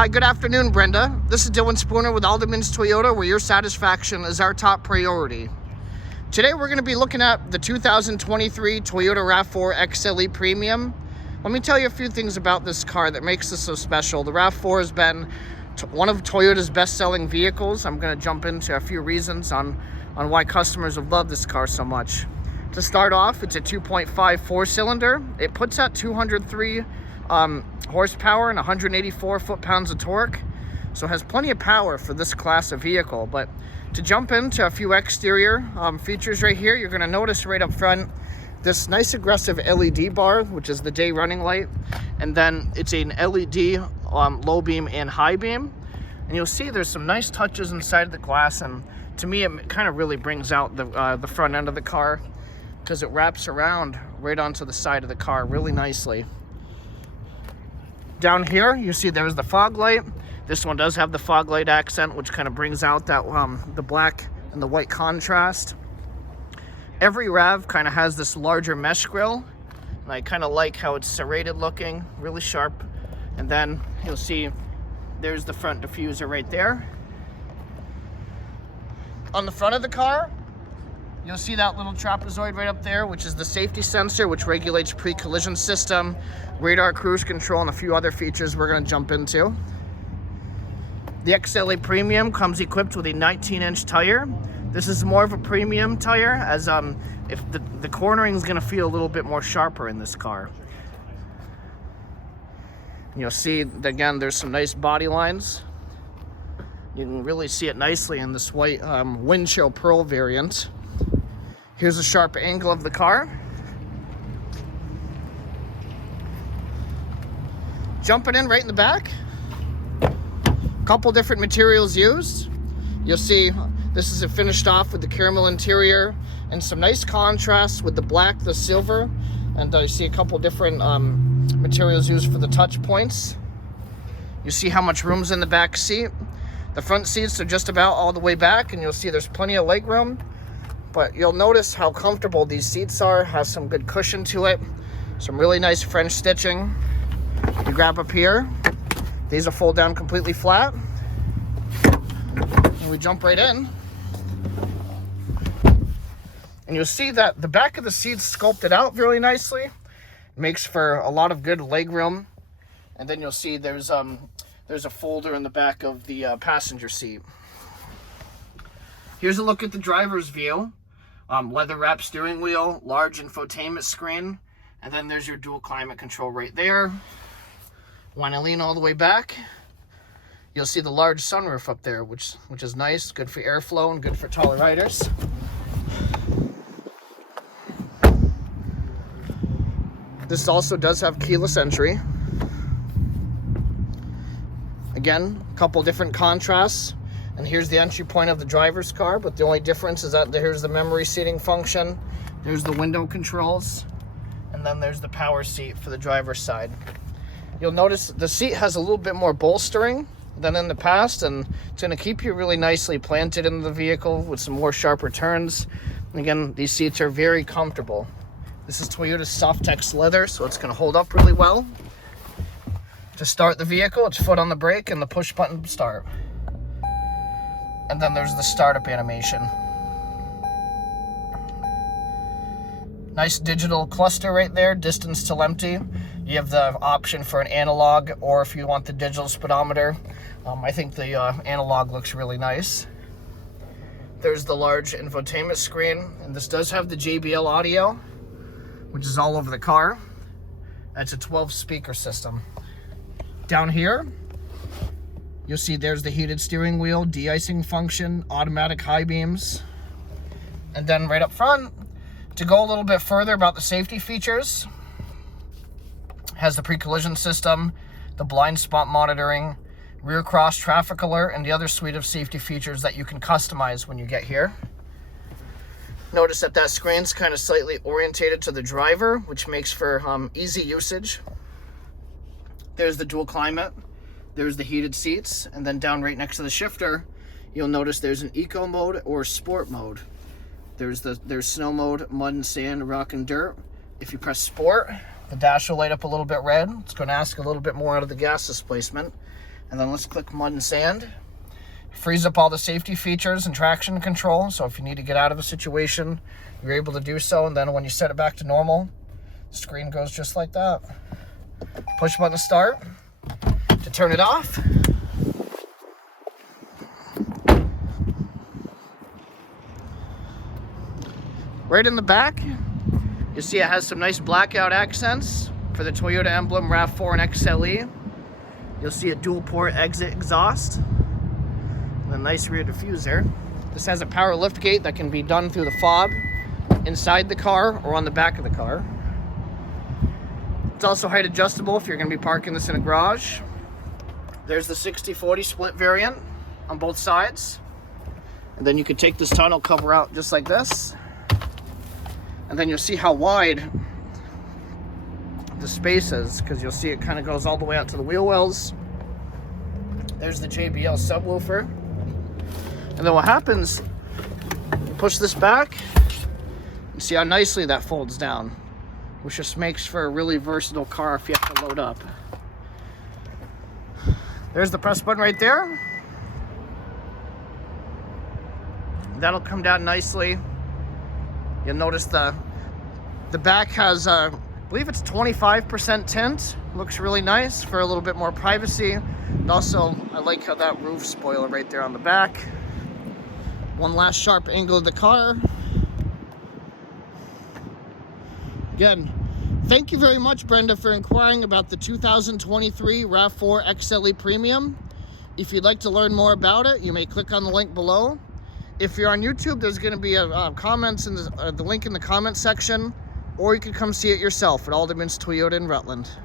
Hi, good afternoon, Brenda. This is Dylan Spooner with Alderman's Toyota, where your satisfaction is our top priority. Today we're going to be looking at the 2023 Toyota RAV4 XLE Premium. Let me tell you a few things about this car that makes this so special. The RAV4 has been one of Toyota's best-selling vehicles. I'm going to jump into a few reasons on why customers have loved this car so much. To start off, it's a 2.5 four-cylinder. It puts out 203 horsepower and 184 foot-pounds of torque, so it has plenty of power for this class of vehicle. But to jump into a few exterior features right here, you're going to notice right up front this nice aggressive LED bar, which is the day running light, and then it's an LED low beam and high beam, and you'll see there's some nice touches inside of the glass, and to me it kind of really brings out the front end of the car because it wraps around right onto the side of the car really nicely. Down here, you see there's the fog light. This one does have the fog light accent, which kind of brings out that the black and the white contrast. Every RAV kind of has this larger mesh grille, and I kind of like how it's serrated looking, really sharp. And then you'll see there's the front diffuser right there. On the front of the car, you'll see that little trapezoid right up there, which is the safety sensor, which regulates pre-collision system, radar cruise control, and a few other features we're going to jump into. The XLE Premium comes equipped with a 19-inch tire. This is more of a premium tire, as if the cornering is going to feel a little bit more sharper in this car. You'll see, again, there's some nice body lines. You can really see it nicely in this white windshield pearl variant. Here's a sharp angle of the car. Jumping in right in the back, a couple different materials used. You'll see this is finished off with the caramel interior and some nice contrast with the black, the silver, and you see a couple different materials used for the touch points. You see how much room's in the back seat. The front seats are just about all the way back, and you'll see there's plenty of leg room. But you'll notice how comfortable these seats are. Has some good cushion to it. Some really nice French stitching. You grab up here. These will fold down completely flat. And we jump right in. And you'll see that the back of the seat's sculpted out really nicely. Makes for a lot of good leg room. And then you'll see there's a folder in the back of the passenger seat. Here's a look at the driver's view. Leather wrapped steering wheel, large infotainment screen, and then there's your dual climate control right there. When I lean all the way back, you'll see the large sunroof up there, which is nice, good for airflow and good for taller riders. This also does have keyless entry. Again, a couple different contrasts. And here's the entry point of the driver's car, but the only difference is that here's the memory seating function, there's the window controls, and then there's the power seat for the driver's side. You'll notice the seat has a little bit more bolstering than in the past, and it's going to keep you really nicely planted in the vehicle with some more sharper turns. And again, these seats are very comfortable. This is Toyota's Softex leather, so it's going to hold up really well. To start the vehicle, it's foot on the brake and the push button start. And then there's the startup animation. Nice digital cluster right there, distance till empty. You have the option for an analog, or if you want the digital speedometer. I think the analog looks really nice. There's the large infotainment screen, and this does have the JBL audio, which is all over the car. It's a 12-speaker system. Down here, you'll see there's the heated steering wheel, de-icing function, automatic high beams. And then right up front, to go a little bit further about the safety features, has the pre-collision system, the blind spot monitoring, rear cross traffic alert, and the other suite of safety features that you can customize when you get here. Notice that screen's kind of slightly orientated to the driver, which makes for easy usage. There's the dual climate. There's the heated seats, and then down right next to the shifter, you'll notice there's an eco mode or sport mode. There's snow mode, mud and sand, rock and dirt. If you press sport, the dash will light up a little bit red. It's going to ask a little bit more out of the gas displacement. And then let's click mud and sand. Frees up all the safety features and traction control. So if you need to get out of a situation, you're able to do so. And then when you set it back to normal, the screen goes just like that. Push button to start. To turn it off. Right in the back, you see it has some nice blackout accents for the Toyota emblem RAV4 and XLE. You'll see a dual port exit exhaust and a nice rear diffuser. This has a power lift gate that can be done through the fob inside the car or on the back of the car. It's also height adjustable if you're going to be parking this in a garage. There's the 60/40 split variant on both sides. And then you can take this tonneau cover out just like this. And then you'll see how wide the space is, because you'll see it kind of goes all the way out to the wheel wells. There's the JBL subwoofer. And then what happens, you push this back, and see how nicely that folds down, which just makes for a really versatile car if you have to load up. There's the press button right there. That'll come down nicely. You'll notice the back has, I believe it's 25% tint. Looks really nice for a little bit more privacy. And also, I like how that roof spoiler right there on the back. One last sharp angle of the car. Again, thank you very much, Brenda, for inquiring about the 2023 RAV4 XLE Premium. If you'd like to learn more about it, you may click on the link below. If you're on YouTube, there's going to be comments in the link in the comment section, or you can come see it yourself at Alderman's Toyota in Rutland.